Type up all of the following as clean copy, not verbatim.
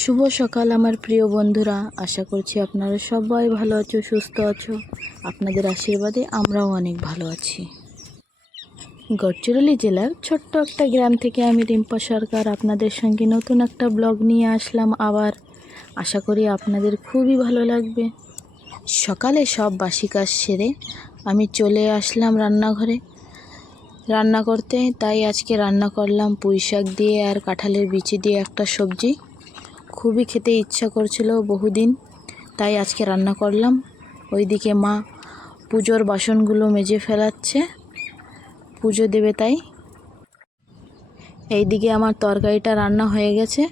শুভ সকাল আমার প্রিয় বন্ধুরা, আশা করছি আপনারা সবাই ভালো আছো, সুস্থ আছো। আপনাদের আশীর্বাদে আমরাও অনেক ভালো আছি। গড়চিরৌলি জেলার ছোট্ট একটা গ্রাম থেকে আমি রিম্পা সরকার আপনাদের সঙ্গে নতুন একটা ব্লগ নিয়ে আসলাম আবার। আশা করি আপনাদের খুবই ভালো লাগবে। সকালে সব বাসি কাজ সেরে আমি চলে আসলাম রান্নাঘরে রান্না করতে। তাই আজকে রান্না করলাম পুঁই শাক দিয়ে আর কাঁঠালের বিচি দিয়ে একটা সবজি। খুবই খেতে ইচ্ছা করছিল বহুদিন, তাই আজকে রান্না করলাম। ওইদিকে মা পুজোর বাসনগুলো মেজে ফেলাচ্ছে, পুজো দেবে তাই। এইদিকে আমার তরকারিটা রান্না হয়ে গেছে।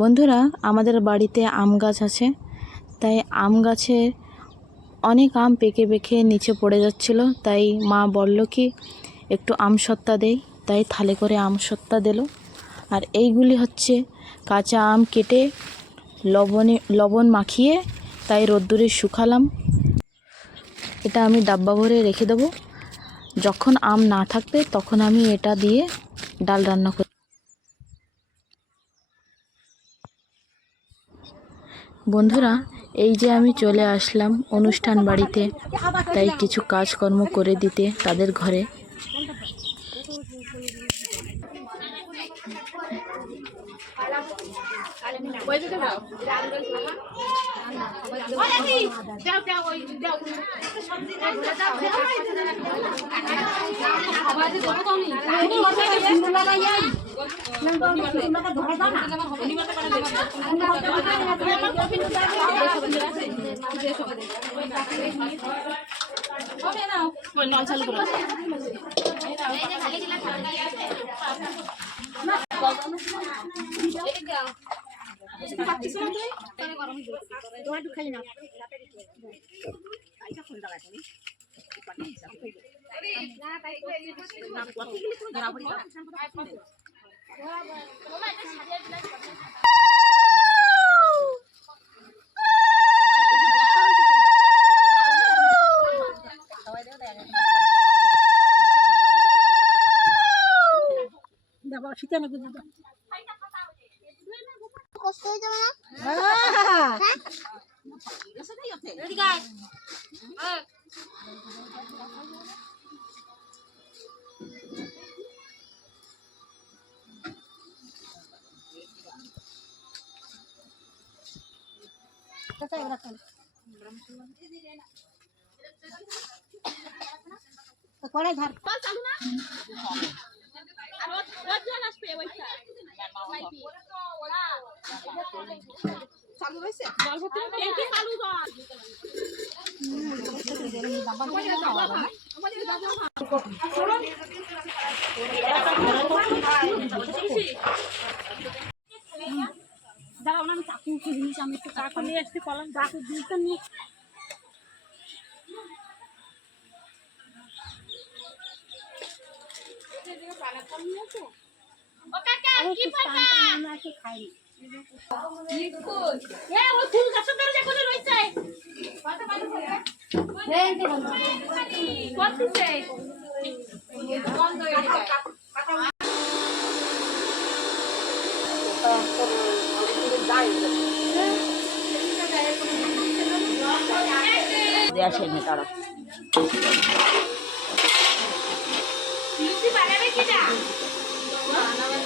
বন্ধুরা, আমাদের বাড়িতে আম গাছ আছে, তাই আম গাছে অনেক আম পেকে পেকে নিচে পড়ে যাচ্ছিল। তাই মা বলল কি একটু আম সত্তা দেই, তাই থালে করে আম সত্তা দিল। আর এইগুলি হচ্ছে কাঁচা আম কেটে লবণ মাখিয়ে তাই রোদ্দুরে শুকালাম। এটা আমি ডাব্বা ভরে রেখে দেবো, যখন আম না থাকবে তখন আমি এটা দিয়ে ডাল রান্না করি। বন্ধুরা, এই যে আমি চলে আসলাম অনুষ্ঠান বাড়িতে, তাই কিছু কাজকর্ম করে দিতে তাদের ঘরে।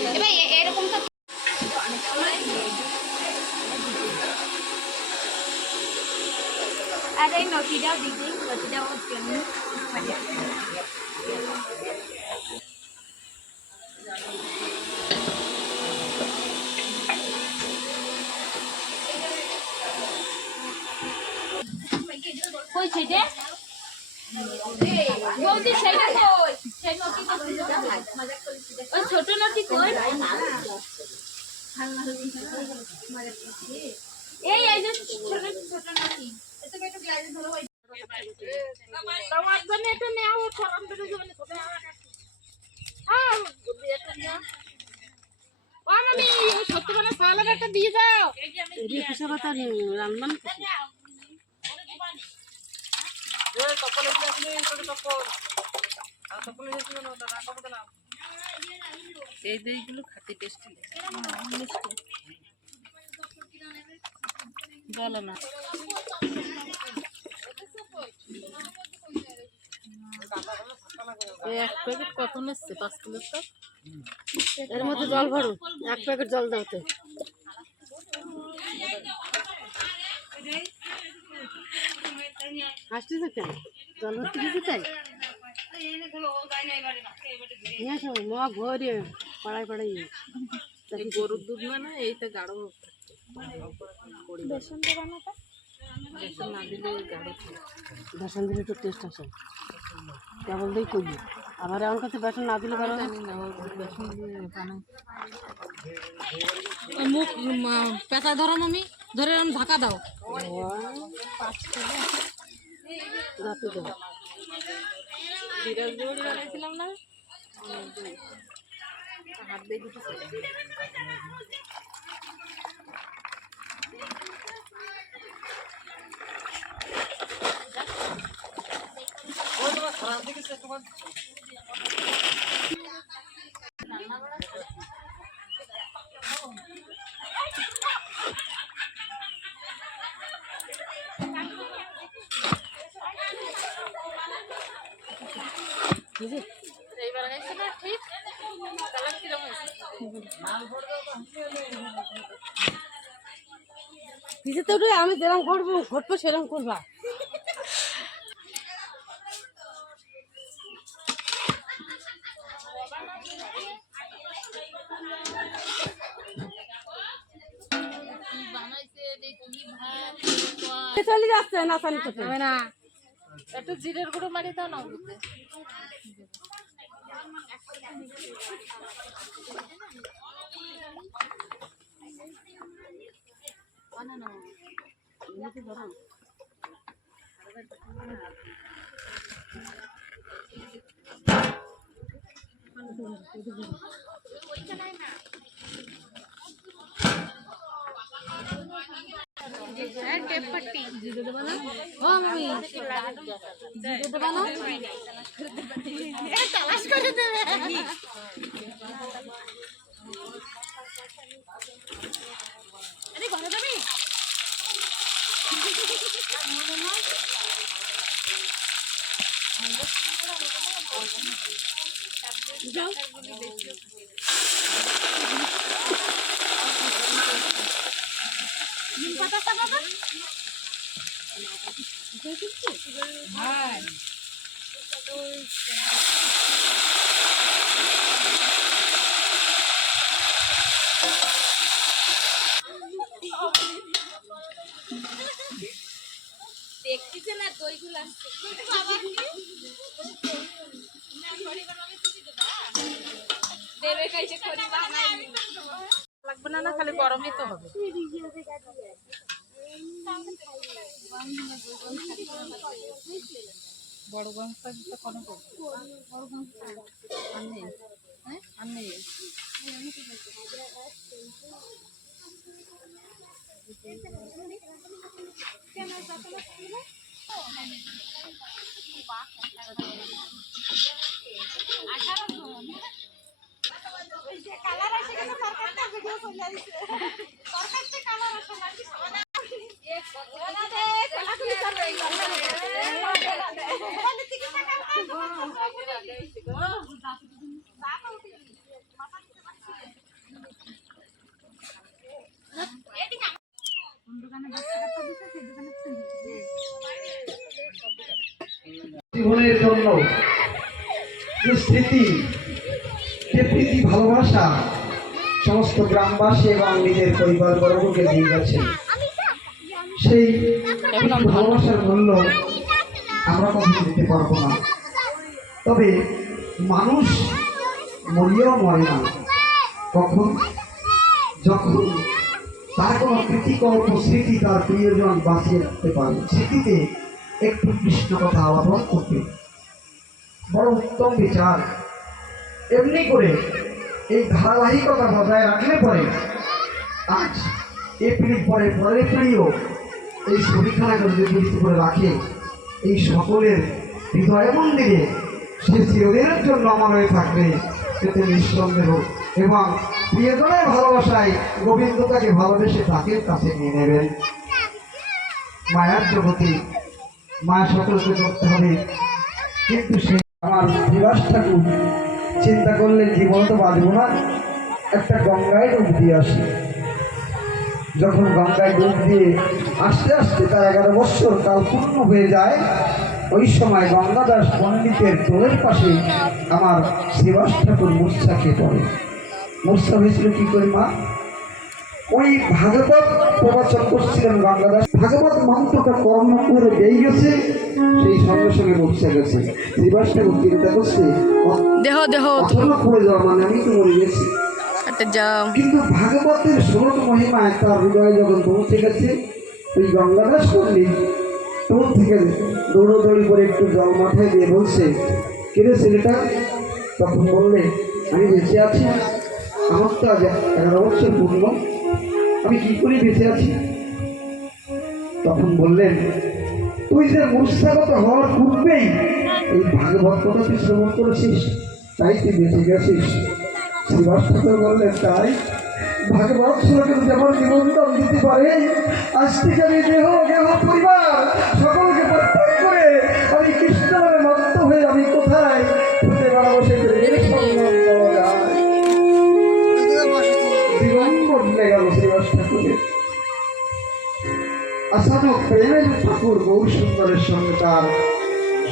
তারা এরকম তো আর এই নটিটাও দিদি, নটিটাও কই ছেড়ে বৌদি সেইটা কই, সেই নটিটা ওই ছোট নটি কই, এই এই যে ছোট ছোট নটি এটা একটু গ্লাসে ধরো ওই তোমার জন্য এটা নেও ফরম করে জন্য কোথায় হ্যাঁ বুদ্ধি এটা না ও মামি ওই ছোট মানে সালাদ একটা দিয়ে দাও এই যে আমি দিয়ে কিছু কথা রান্না এ তপল এসে আপনি ছোট তপল আর তপল এসে না দাদা কত না এই দইগুলো খাতে টেস্টি বলো না। এক প্যাকেট কত নিচ্ছে? 5 কিলো তো। এর মধ্যে জল ভরো, 1 প্যাকেট জল দাও তো। হাসতেছো কেন? জল ভরতে কিছু চাই নিয়ে আসো, মগ ভরে পাড়ায় পাড়াই। গরুর দুধ মানে এইটা গাঢ় বেসন না দিলে গাঢ়। বেসন দিলে একটু টেস্ট আসে, কেবল দিয়ে করবি। আবার আমার কাছে বেসন না দিলে ভালো জানি না, বেসন দিয়ে মুখ পেঁচা ধরো মামি, ধরে আমি ঢাকা দাও। রাতে দাও। বিরাজ দৌড়ি বানাইছিলাম না, হাত দিয়ে দিতে। এইবার হয়েছে না ঠিক? কালার কিরকম হয়েছে? ভিজে তো আমি যেরকম করবো ঘটবো সেরকম করবা। চলে যাচ্ছে না, পানি তো হবে না, একটু জিরের গুঁড়ো মারি দাও না। দেখতেছে না দইগুলো আসছে দেবে কাইছে খড়ি বানাই লাগবে না, না খালি গরমই তো হবে। বড় গামছা দিতে কোন বড় গামছা আনে হ্যাঁ আনে জীবনের জন্য যে স্মৃতি, যে প্রীতি ভালোবাসা সমস্ত গ্রামবাসী এবং নিজের পরিবার বর্গকে দিয়ে গেছে, সেই ভালোবাসার মূল্য আমরা কখনো দিতে পারবো না। তবে মানুষ মরিয়াও মরে না, কখন যখন তার কোনো প্রীতিকল্প স্মৃতি তার প্রিয়জন বাঁচিয়ে রাখতে পারে, স্মৃতিতে একটু কৃষ্ণ কথা আহ্বান করতে বড় উত্তম বিচার। এমনি করে এই ধারাবাহিকতা বজায় রাখলে পরে আজ এ পিড়ি পরে পরের পিড়িও এই ছবিখানাকে যদি বৃদ্ধি করে রাখে, এই সকলের হৃদয় মন্দিরে সে চিরদিনের জন্য আমার হয়ে থাকবে। এতে নিঃসন্দেহ। এবং প্রিয়জনের ভালোবাসায় গোবিন্দ তাকে ভালোবেসে তাকে কাছে নিয়ে নেবেন। মায়ার জগতে মায়া সকলকে করতে হবে, কিন্তু সে আমার বিবাস ঠাকুর চিন্তা করলেন জীবন তো বাঁচব না, একটা গঙ্গায় ডুব দিয়ে আসি। যখন গঙ্গায় ডুব দিয়ে আস্তে আস্তে তার 11 বৎসর কাল পূর্ণ হয়ে যায়, ওই সময় গঙ্গাদাস পণ্ডিতের টোলের পাশে আমার শ্রীবাস ঠাকুর মূর্ছা খেয়ে পড়ে। মূর্ছা হয়েছিল কি করে মা? ওই ভাগবত প্রবচন করছিলেন গঙ্গাদাস, ভাগবত মন্ত্রটা কর্ম করে বেয়ে গেছে, সেই সঙ্গে সঙ্গে মূর্ছা গেছে। শ্রীবাস ঠাকুর চিন্তা করছে দেহ দেহ অথবা পড়ে যাওয়া মানে আমি তো মরে গেছি। কিন্তু ভাগবতের স্বরূপ মহিমায় তার হৃদয়ে যখন পৌঁছে গেছে, ওই গঙ্গাদাস পণ্ডিত টোল থেকে দৌড়োদৌড়ি করে একটু জল মাথায় দিয়ে বলছে, কিরে ছেলেটা? তখন বললে, আমি বেঁচে আছি, আমার তো আজ 11 বছর পূর্ণ, আমি কি করে বেঁচে আছি? তখন বললেন, তুই যে মূর্ছাগত হওয়ার পূর্বেই এই ভাগবত কথা তুই শ্রবণ করেছিস, তাই তুই বেঁচে গেছিস। শ্রীবাস ঠাকুর বললেন, তাই ভাগবত শ্লোকের যেমন নিবন্ধন দিতে পারে, আজ থেকে আমি দেহ দেহ পরিবার সকলকে পরিত্যাগ করে আমি কৃষ্ণ নামে মত্ত হয়ে আমি কোথায় খুঁজে বেড়াবো সে জীবন বদলে গেল শ্রীবাস ঠাকুরের। আচানক প্রেমের ঠাকুর গৌর সুন্দরের সঙ্গে তার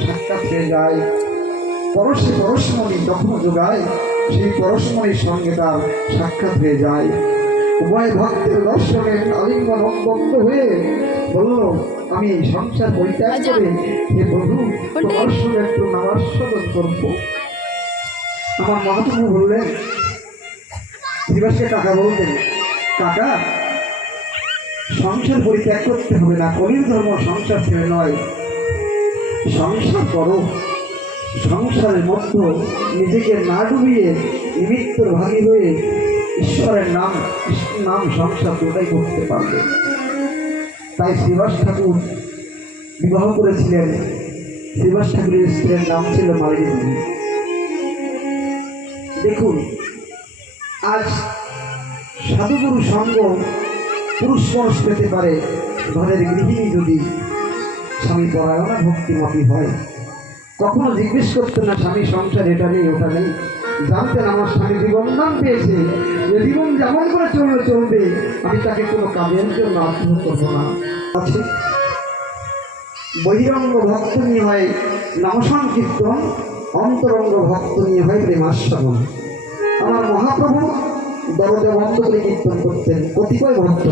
সাক্ষাৎ হয়ে যায়। পরশে পরশমণি তখনও যোগায়, সেই পরশমণির সঙ্গে তার সাক্ষাৎ হয়ে যায়। উভয় ভক্তের দর্শনে আলিঙ্গন বন্ধ হয়ে বলল, আমি সংসার পরিত্যাগ করে হে বধূ তোমার সঙ্গে একটু নামাস্বাদন করবো। আমার মহাপ্রভু বললেন, শ্রীবাসকে কাকা বলতেন, কাকা সংসার পরিত্যাগ করতে হবে না, কলির ধর্ম সংসার ছেড়ে নয়, সংসার করো। সংসারের মধ্যে নিজেকে না ডুবিয়ে নিমিত্তর ভাগী হয়ে ঈশ্বরের নাম, কৃষ্ণ নাম, সংসার দুটাই করতে পারবে। তাই শ্রীবাস ঠাকুর বিবাহ করেছিলেন। শ্রীবাস ঠাকুরের স্ত্রীর নাম ছিল মালিনী দেবী। দেখুন, আজ সাধুগুরু সঙ্গ পুরুষ মানুষ পেতে পারে ঘরের গৃহিণী যদি স্বামী পরায়ণা ভক্তিমতী হয়। কখনো জিজ্ঞেস করতেন না স্বামী সংসার এটা নেই ওটা নেই, জানতেন আমার স্বামী জীবন দান পেয়েছে, যে জীবন যেমন করে চলবে আমি তাকে কোনো কাজের জন্য আগ্রহ করবো না। আছে বহিরঙ্গ ভক্ত নিয়ে হয় নাম সংকীর্তন, অন্তরঙ্গ ভক্ত নিয়ে হয় প্রেমাস্বাদন। আমার মহাপ্রভু দরজা বন্ধ করে কীর্তন করতেন, কতিপয় ভক্ত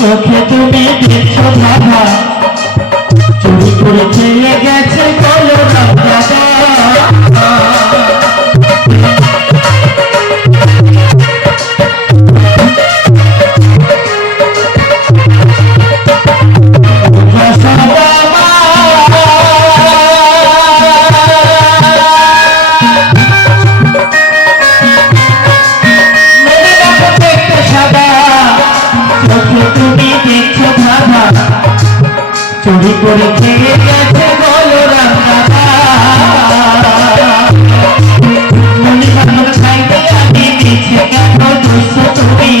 চোখে তুমি দেখছো ভাবা, চুরি করে খেয়ে গেছে বলো চুরি করে খেয়ে গেছে বলো মনে ভালো খাইতে আমি দিচ্ছে কেন দুঃখ তুমি,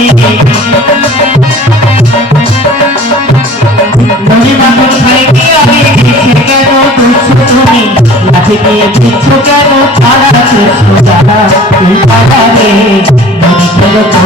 মনে ভালো খাইতে আমি দিচ্ছে কেন দুঃখ তুমি, লাঠি দিয়ে দিচ্ছ কেন তারা কৃষ্ণ দাদা তুই পাড়া রে মনে খেলো তো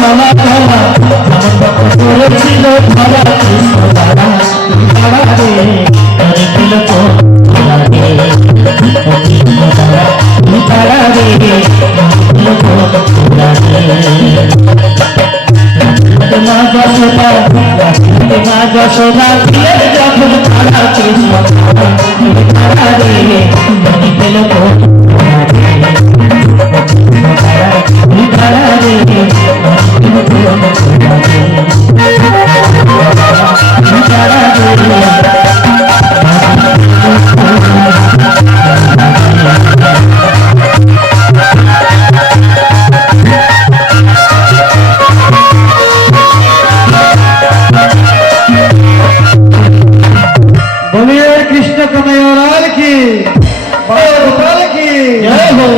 চলা চলা যেমন কথা করেছিল ধরা কৃষ্ণ দাদা তুই দাদা রে ধরে গেল তো ধরা রে ও কৃষ্ণ দাদা তুই দাদা রে ধরে গেল তো ধরা রে মা যশোদা মা যশোদা দিলে যখন ধরা কৃষ্ণ দাদা তুই দাদা রে ধরে গেল তো ধরা রে बोलिए कृष्ण कन्हैया की बाल गोपाल की जय हो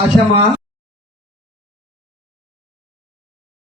अच्छा माँ